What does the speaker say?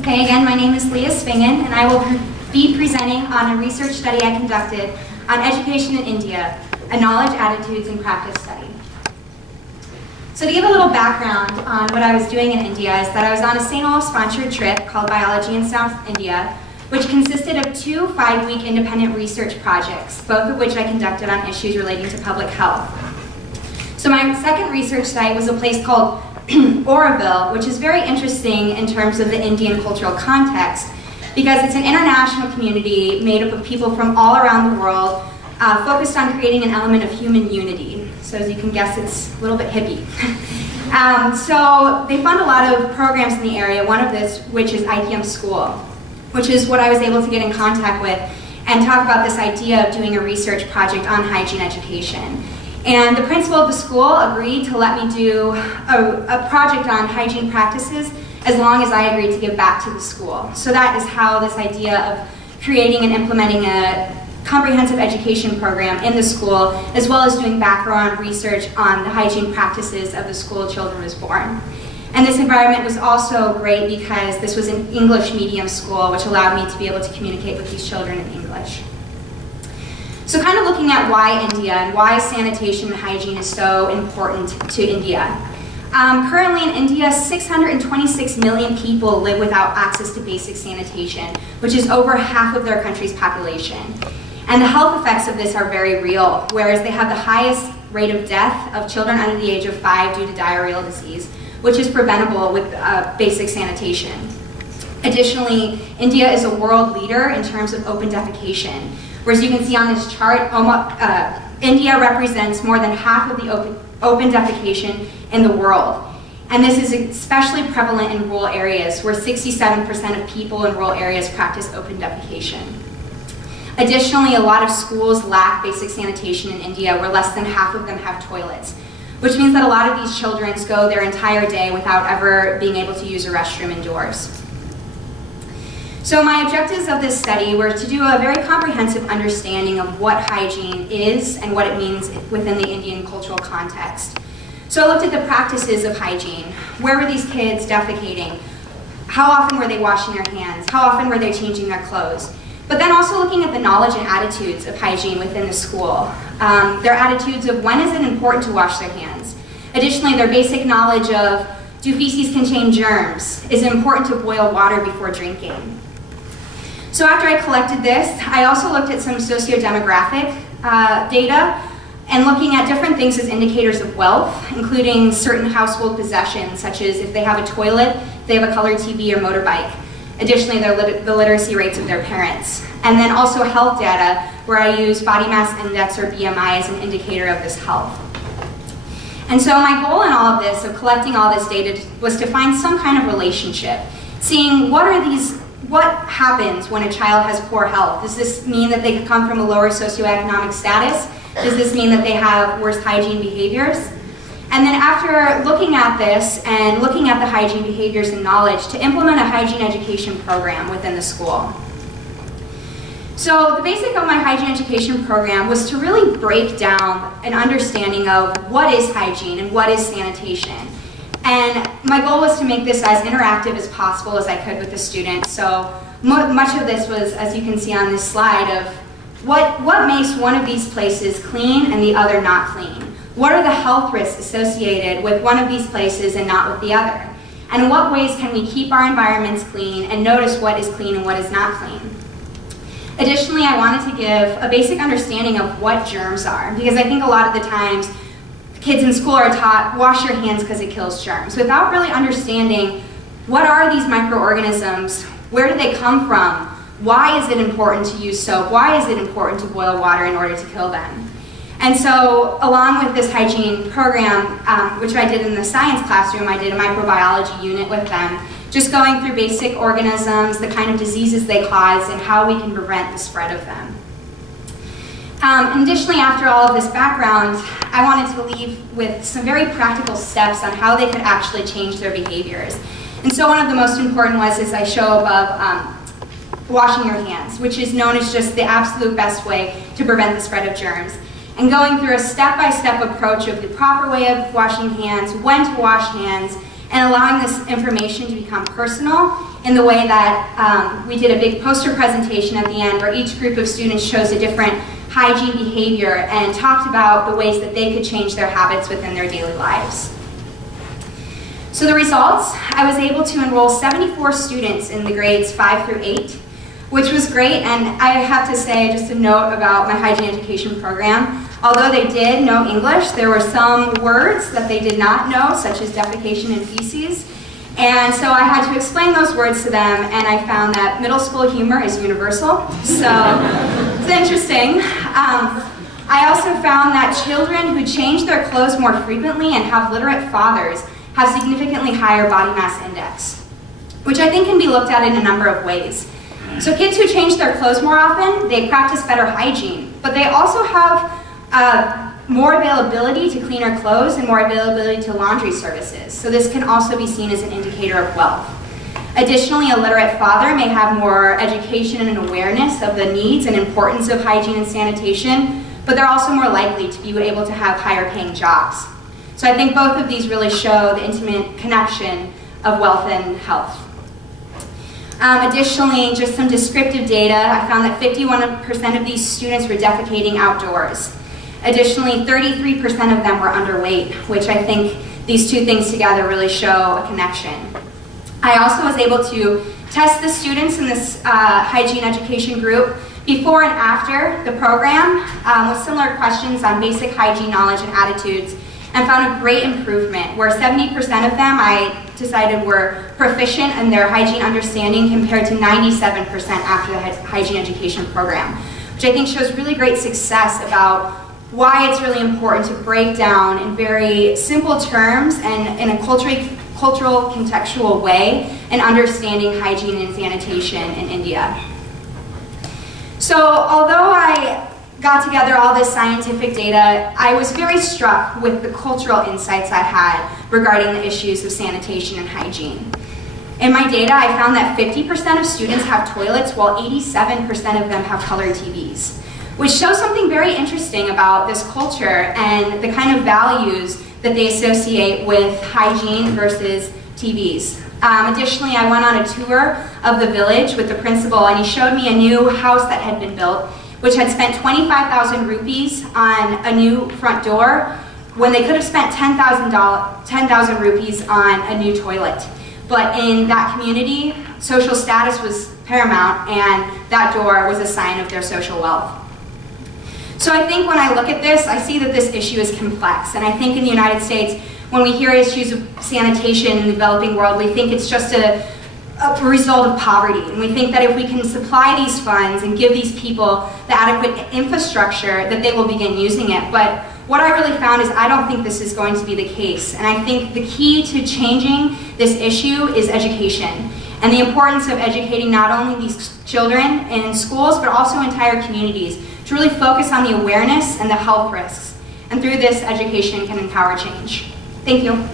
Okay, again, my name is Leah Svingen, and I will be presenting on a research study I conducted on education in India, a knowledge, attitudes, and practice study. So to give a little background on what I was doing in India is that I was on a St. Olaf sponsored trip called Biology in South India, which consisted of 2 5-week independent research projects, both of which I conducted on issues relating to public health. So my second research site was a place called Oroville, which is very interesting in terms of the Indian cultural context, because it's an international community made up of people from all around the world, focused on creating an element of human unity. So as you can guess, it's a little bit hippie. So they fund a lot of programs in the area, one of this which is ACM School, which is what I was able to get in contact with and talk about this idea of doing a research project on hygiene education. And the principal of the school agreed to let me do a project on hygiene practices as long as I agreed to give back to the school. So that is how this idea of creating and implementing a comprehensive education program in the school, as well as doing background research on the hygiene practices of the school children was born. And this environment was also great because this was an English medium school, which allowed me to be able to communicate with these children in English. So kind of looking at why India and why sanitation and hygiene is so important to India. Currently in India, 626 million people live without access to basic sanitation, which is over half of their country's population. And the health effects of this are very real, whereas they have the highest rate of death of children under the age of 5 due to diarrheal disease, which is preventable with basic sanitation. Additionally, India is a world leader in terms of open defecation. Whereas you can see on this chart, India represents more than half of the open defecation in the world. And this is especially prevalent in rural areas, where 67% of people in rural areas practice open defecation. Additionally, a lot of schools lack basic sanitation in India, where less than half of them have toilets, which means that a lot of these children go their entire day without ever being able to use a restroom indoors. So my objectives of this study were to do a very comprehensive understanding of what hygiene is and what it means within the Indian cultural context. So I looked at the practices of hygiene. Where were these kids defecating? How often were they washing their hands? How often were they changing their clothes? But then also looking at the knowledge and attitudes of hygiene within the school. Their attitudes of when is it important to wash their hands? Additionally, their basic knowledge of do feces contain germs? Is it important to boil water before drinking? So after I collected this, I also looked at some socio-demographic data and looking at different things as indicators of wealth, including certain household possessions, such as if they have a toilet, if they have a color TV or motorbike. Additionally, the literacy rates of their parents. And then also health data, where I use body mass index or BMI as an indicator of this health. And so my goal in all of this, of collecting all this data, was to find some kind of relationship, seeing what happens when a child has poor health. Does this mean that they come from a lower socioeconomic status? Does this mean that they have worse hygiene behaviors? And then after looking at this and looking at the hygiene behaviors and knowledge, to implement a hygiene education program within the school. So the basic of my hygiene education program was to really break down an understanding of what is hygiene and what is sanitation. And my goal was to make this as interactive as possible as I could with the students. So much of this was, as you can see on this slide, of what makes one of these places clean and the other not clean? What are the health risks associated with one of these places and not with the other? And in what ways can we keep our environments clean and notice what is clean and what is not clean? Additionally, I wanted to give a basic understanding of what germs are, because I think a lot of the times kids in school are taught, wash your hands because it kills germs, without really understanding what are these microorganisms, where do they come from, why is it important to use soap, why is it important to boil water in order to kill them. And so along with this hygiene program, which I did in the science classroom, I did a microbiology unit with them, just going through basic organisms, the kind of diseases they cause, and how we can prevent the spread of them. Additionally, after all of this background, I wanted to leave with some very practical steps on how they could actually change their behaviors. And so one of the most important was, as I show above, washing your hands, which is known as just the absolute best way to prevent the spread of germs. And going through a step-by-step approach of the proper way of washing hands, when to wash hands, and allowing this information to become personal in the way that we did a big poster presentation at the end where each group of students chose a different hygiene behavior and talked about the ways that they could change their habits within their daily lives. So the results, I was able to enroll 74 students in the grades 5 through 8, which was great, and I have to say just a note about my hygiene education program. Although they did know English, there were some words that they did not know, such as defecation and feces. And so I had to explain those words to them, and I found that middle school humor is universal, so it's interesting. I also found that children who change their clothes more frequently and have literate fathers have significantly higher body mass index, which I think can be looked at in a number of ways. So kids who change their clothes more often, they practice better hygiene, but they also have more availability to cleaner clothes and more availability to laundry services. So this can also be seen as an indicator of wealth. Additionally, a literate father may have more education and awareness of the needs and importance of hygiene and sanitation, but they're also more likely to be able to have higher paying jobs. So I think both of these really show the intimate connection of wealth and health. Additionally, just some descriptive data, I found that 51% of these students were defecating outdoors. Additionally, 33% of them were underweight, which I think these two things together really show a connection. I also was able to test the students in this hygiene education group before and after the program with similar questions on basic hygiene knowledge and attitudes, and found a great improvement where 70% of them I decided were proficient in their hygiene understanding compared to 97% after the hygiene education program, which I think shows really great success about why it's really important to break down in very simple terms and in a cultural contextual way and understanding hygiene and sanitation in India. So although I got together all this scientific data, I was very struck with the cultural insights I had regarding the issues of sanitation and hygiene. In my data, I found that 50% of students have toilets while 87% of them have colored TVs, which shows something very interesting about this culture and the kind of values that they associate with hygiene versus TVs. Additionally, I went on a tour of the village with the principal, and he showed me a new house that had been built, which had spent 25,000 rupees on a new front door when they could have spent 10,000 rupees on a new toilet. But in that community, social status was paramount, and that door was a sign of their social wealth. So I think when I look at this, I see that this issue is complex, and I think in the United States, when we hear issues of sanitation in the developing world, we think it's just a result of poverty, and we think that if we can supply these funds and give these people the adequate infrastructure, that they will begin using it. But what I really found is I don't think this is going to be the case, and I think the key to changing this issue is education, and the importance of educating not only these children in schools, but also entire communities, to really focus on the awareness and the health risks, and through this, education can empower change. Thank you.